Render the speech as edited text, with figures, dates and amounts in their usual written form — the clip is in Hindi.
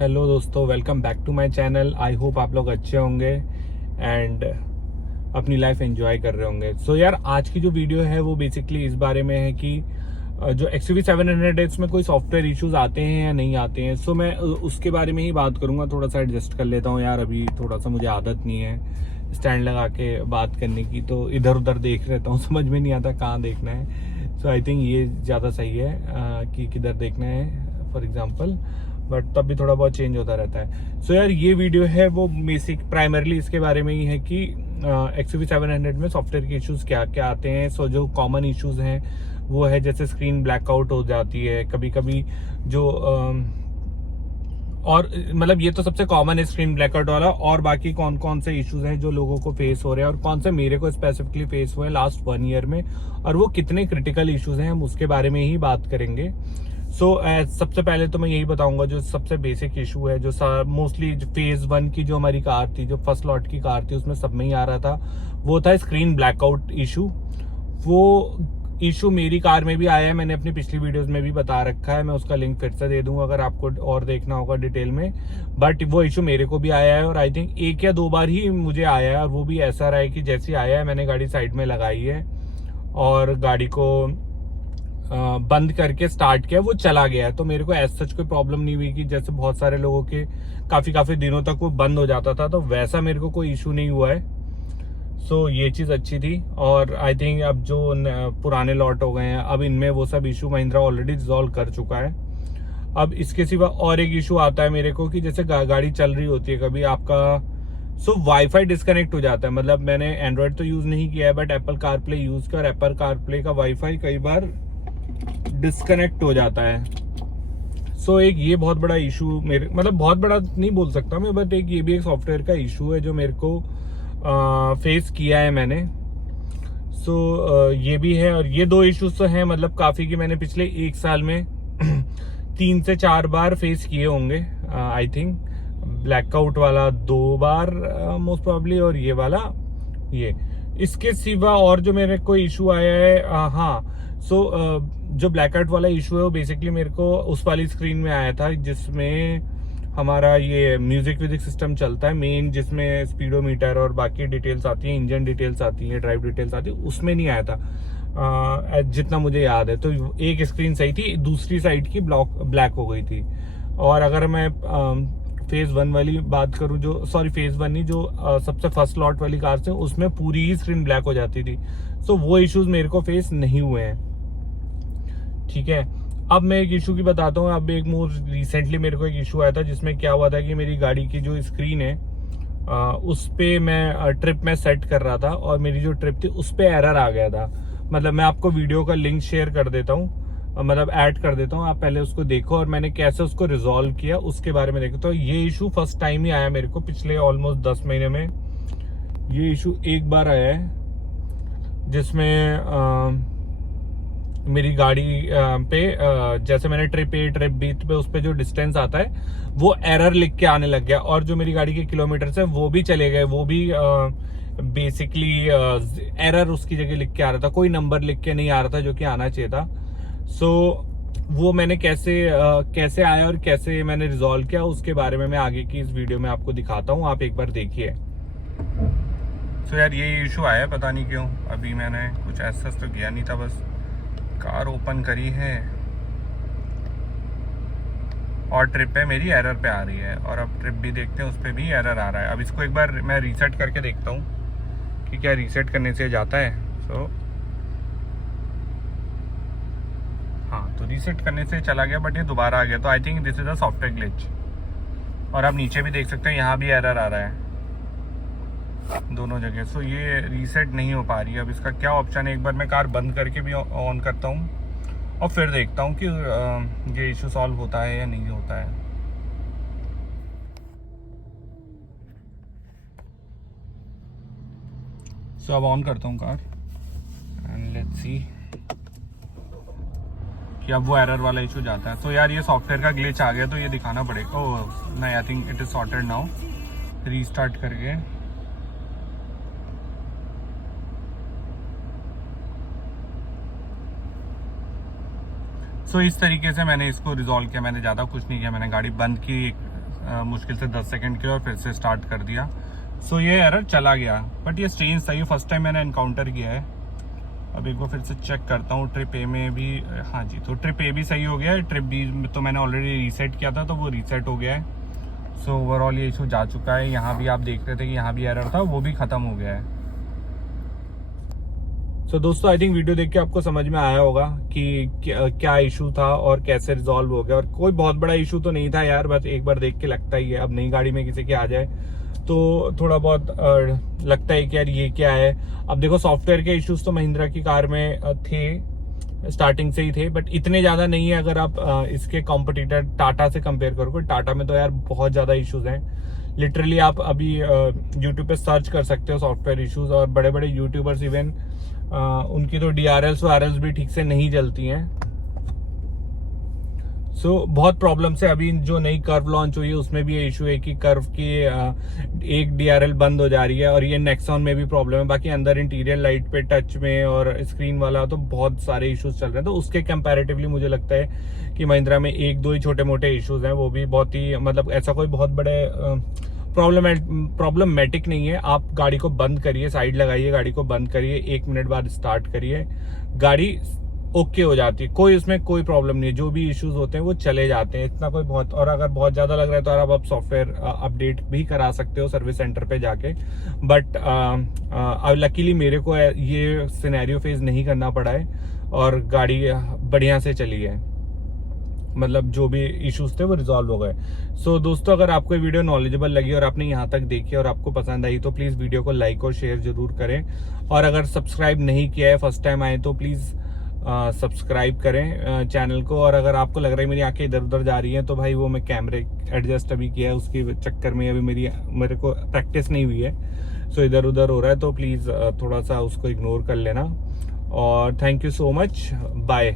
हेलो दोस्तों, welcome back to my channel. I hope आप लोग अच्छे होंगे एंड अपनी लाइफ एंजॉय कर रहे होंगे। सो यार, आज की जो वीडियो है वो बेसिकली इस बारे में है कि जो XUV 700 है उसमें कोई सॉफ्टवेयर इश्यूज आते हैं या नहीं आते हैं। सो मैं उसके बारे में ही बात करूंगा। थोड़ा सा एडजस्ट कर लेता हूँ यार, अभी थोड़ा सा मुझे आदत नहीं है स्टैंड लगा के बात करने की, तो इधर उधर देख रहता हूँ, समझ में नहीं आता कहाँ देखना है। सो आई थिंक ये ज़्यादा सही है कि किधर देखना है फॉर एग्जाम्पल, बट तब भी थोड़ा बहुत चेंज होता रहता है। सो यार, ये वीडियो है वो बेसिक प्राइमरली इसके बारे में ही है कि XUV 700 में सॉफ्टवेयर के इश्यूज क्या क्या आते हैं। सो जो कॉमन इश्यूज हैं वो है जैसे स्क्रीन ब्लैकआउट हो जाती है कभी कभी, जो और मतलब ये तो सबसे कॉमन है स्क्रीन ब्लैकआउट वाला। और बाकी कौन कौन से इश्यूज हैं जो लोगों को फेस हो रहे हैं और कौन से मेरे को स्पेसिफिकली फेस हुए हैं लास्ट 1 ईयर में, और वो कितने क्रिटिकल इश्यूज हैं हम उसके बारे में ही बात करेंगे। सबसे पहले तो मैं यही बताऊंगा जो सबसे बेसिक इशू है, जो मोस्टली फेज 1 की जो हमारी कार थी, जो फर्स्ट लॉट की कार थी, उसमें सब में ही आ रहा था, वो था स्क्रीन ब्लैकआउट इशू। वो इशू मेरी कार में भी आया है, मैंने अपनी पिछली वीडियोस में भी बता रखा है, मैं उसका लिंक फिर से दे दूंगा अगर आपको और देखना होगा डिटेल में। बट वो इशू मेरे को भी आया है और आई थिंक 1 या 2 बार ही मुझे आया है, और वो भी ऐसा रहा है कि जैसे आया है मैंने गाड़ी साइड में लगाई है और गाड़ी को बंद करके स्टार्ट किया, वो चला गया है। तो मेरे को ऐसा सच कोई प्रॉब्लम नहीं हुई कि जैसे बहुत सारे लोगों के काफी दिनों तक वो बंद हो जाता था, तो वैसा मेरे को कोई इशू नहीं हुआ है। सो ये चीज अच्छी थी। और आई थिंक अब जो पुराने लॉट हो गए हैं, अब इनमें वो सब इशू महिंद्रा ऑलरेडी रिजॉल्व कर चुका है। अब इसके सिवा और एक इशू आता है मेरे को कि जैसे गाड़ी चल रही होती है कभी आपका वाईफाई डिस्कनेक्ट हो जाता है। मतलब मैंने एंड्रॉइड तो यूज नहीं किया है बट एप्पल कारप्ले यूज किया, और एप्पल कारप्ले का वाईफाई कई बार डिस्कनेक्ट हो जाता है। एक ये बहुत बड़ा इशू मेरे, मतलब बहुत बड़ा नहीं बोल सकता मैं, बट ये भी एक सॉफ्टवेयर का इशू है जो मेरे को फेस किया है मैंने। ये भी है, और ये 2 इश्यूज तो हैं मतलब काफी, कि मैंने पिछले 1 साल में 3 से 4 बार फेस किए होंगे। आई थिंक ब्लैकआउट वाला 2 बार मोस्ट प्रोबेबली, और ये वाला ये। इसके सिवा और जो मेरे को इशू आया है, जो ब्लैकआउट वाला इशू है वो बेसिकली मेरे को उस वाली स्क्रीन में आया था जिसमें हमारा ये म्यूजिक सिस्टम चलता है मेन, जिसमें स्पीडोमीटर और बाकी डिटेल्स आती हैं, इंजन डिटेल्स आती हैं, ड्राइव डिटेल्स आती है, उसमें नहीं आया था जितना मुझे याद है। तो एक स्क्रीन सही थी, दूसरी साइड की ब्लैक हो गई थी। और अगर मैं फेज 1 वाली बात करूं, फेज 1 नहीं, जो सबसे फर्स्ट लॉट वाली कार से, उसमें पूरी ही स्क्रीन ब्लैक हो जाती थी। वो इश्यूज मेरे को फेस नहीं हुए हैं। ठीक है, अब मैं एक इशू की बताता हूँ। अब एक मोर रिसेंटली मेरे को एक इशू आया था जिसमें क्या हुआ था कि मेरी गाड़ी की जो स्क्रीन है उस पे मैं ट्रिप में सेट कर रहा था, और मेरी जो ट्रिप थी उस पे एरर आ गया था। मतलब मैं आपको वीडियो का लिंक शेयर कर देता हूँ, मतलब ऐड कर देता हूँ, आप पहले उसको देखो और मैंने कैसे उसको रिजॉल्व किया उसके बारे में देखो। तो ये इशू फर्स्ट टाइम ही आया मेरे को पिछले ऑलमोस्ट 10 महीने में। ये इशू एक बार आया है जिसमें मेरी गाड़ी पे जैसे मैंने ट्रिप A ट्रिप B पे उस पे जो डिस्टेंस आता है वो एरर लिख के आने लग गया, और जो मेरी गाड़ी के किलोमीटर है वो भी चले गए, वो भी बेसिकली एरर उसकी जगह लिख के आ रहा था, कोई नंबर लिख के नहीं आ रहा था जो कि आना चाहिए था। वो मैंने कैसे आया और कैसे मैंने रिजॉल्व किया उसके बारे में मैं आगे की इस वीडियो में आपको दिखाता हूँ, आप एक बार देखिए। यार, ये इशू आया पता नहीं क्यों, अभी मैंने कुछ ऐसा तो किया नहीं था, बस कार ओपन करी है और ट्रिप पे मेरी एरर पे आ रही है, और अब ट्रिप भी देखते हैं उस पर भी एरर आ रहा है। अब इसको एक बार मैं रीसेट करके देखता हूँ कि क्या रीसेट करने से जाता है। हाँ, तो रीसेट करने से चला गया बट ये दोबारा आ गया, तो I think this is a software glitch. और आप नीचे भी देख सकते हैं, यहाँ भी एरर आ रहा है दोनों जगह। ये रीसेट नहीं हो पा रही है। अब इसका क्या ऑप्शन है, एक बार मैं कार बंद करके भी ऑन करता हूँ और फिर देखता हूँ कि ये इशू सॉल्व होता है या नहीं होता है। अब ऑन करता हूँ कार एंड लेट्स सी कि अब वो एरर वाला इशू जाता है। यार, ये सॉफ्टवेयर का ग्लिच आ गया तो ये दिखाना पड़ेगा। ओह नहीं, I think it is sorted now. Restart करके इस तरीके से मैंने इसको रिजॉल्व किया। मैंने ज़्यादा कुछ नहीं किया, मैंने गाड़ी बंद की मुश्किल से 10 सेकंड के लिए और फिर से स्टार्ट कर दिया। सो ये एरर चला गया, बट ये स्ट्रेंज था, ये फर्स्ट टाइम मैंने एनकाउंटर किया है। अब एक बार फिर से चेक करता हूँ ट्रिप ए में भी। हाँ जी, तो ट्रिप ए भी सही हो गया है, ट्रिप बी तो मैंने ऑलरेडी रीसेट किया था तो वो रीसेट हो गया है। सो ओवरऑल ये इशू जा चुका है। यहाँ भी आप देख रहे थे कि यहाँ भी एरर था, वो भी खत्म हो गया है। सो दोस्तों, आई थिंक वीडियो देख के आपको समझ में आया होगा कि क्या इशू था और कैसे रिजॉल्व हो गया। और कोई बहुत बड़ा इशू तो नहीं था यार, बस एक बार देख के लगता ही है। अब नई गाड़ी में किसी के आ जाए तो थोड़ा बहुत लगता है कि यार ये क्या है। अब देखो, सॉफ्टवेयर के इश्यूज तो महिंद्रा की कार में थे, स्टार्टिंग से ही थे, बट इतने ज्यादा नहीं है अगर आप इसके कॉम्पिटिटर टाटा से कंपेयर करोगे। टाटा में तो यार बहुत ज्यादा इश्यूज हैं। लिटरली आप अभी यूट्यूब पे सर्च कर सकते हो सॉफ्टवेयर इश्यूज, और बड़े बड़े यूट्यूबर्स इवन उनकी तो DRLs वायरल्स भी ठीक से नहीं चलती हैं। सो बहुत प्रॉब्लम से अभी जो नई कर्व लॉन्च हुई है उसमें भी ये इशू है कि कर्व की एक DRL बंद हो जा रही है, और ये नेक्सॉन में भी प्रॉब्लम है। बाकी अंदर इंटीरियर लाइट पे, टच में और स्क्रीन वाला तो बहुत सारे इश्यूज चल रहे हैं। तो उसके कंपैरेटिवली मुझे लगता है कि महिंद्रा में एक दो ही छोटे मोटे इश्यूज हैं, वो भी बहुत ही मतलब ऐसा कोई बहुत बड़े प्रॉब्लमेटिक नहीं है। आप गाड़ी को बंद करिए, साइड लगाइए, गाड़ी को बंद करिए, 1 मिनट बाद स्टार्ट करिए, गाड़ी ओके हो जाती है। कोई उसमें कोई प्रॉब्लम नहीं है। जो भी इश्यूज होते हैं वो चले जाते हैं, इतना कोई बहुत। और अगर बहुत ज्यादा लग रहा है तो आप सॉफ्टवेयर अपडेट भी करा सकते हो सर्विस सेंटर पे जाके। बट लकीली मेरे को ये सिनेरियो फेस नहीं करना पड़ा है और गाड़ी बढ़िया से चली है। मतलब जो भी इश्यूज थे वो रिजॉल्व हो गए। सो दोस्तों, अगर आपको ये वीडियो नॉलेजेबल लगी और आपने यहाँ तक देखी और आपको पसंद आई तो प्लीज वीडियो को लाइक और शेयर जरूर करें। और अगर सब्सक्राइब नहीं किया है, फर्स्ट टाइम आए, तो प्लीज सब्सक्राइब करें चैनल को। और अगर आपको लग रहा है मेरी आंखें इधर उधर जा रही हैं तो भाई वो मैं कैमरे एडजस्ट अभी किया है, उसके चक्कर में अभी मेरे को प्रैक्टिस नहीं हुई है, सो इधर उधर हो रहा है। तो प्लीज थोड़ा सा उसको इग्नोर कर लेना। और thank you so much, bye.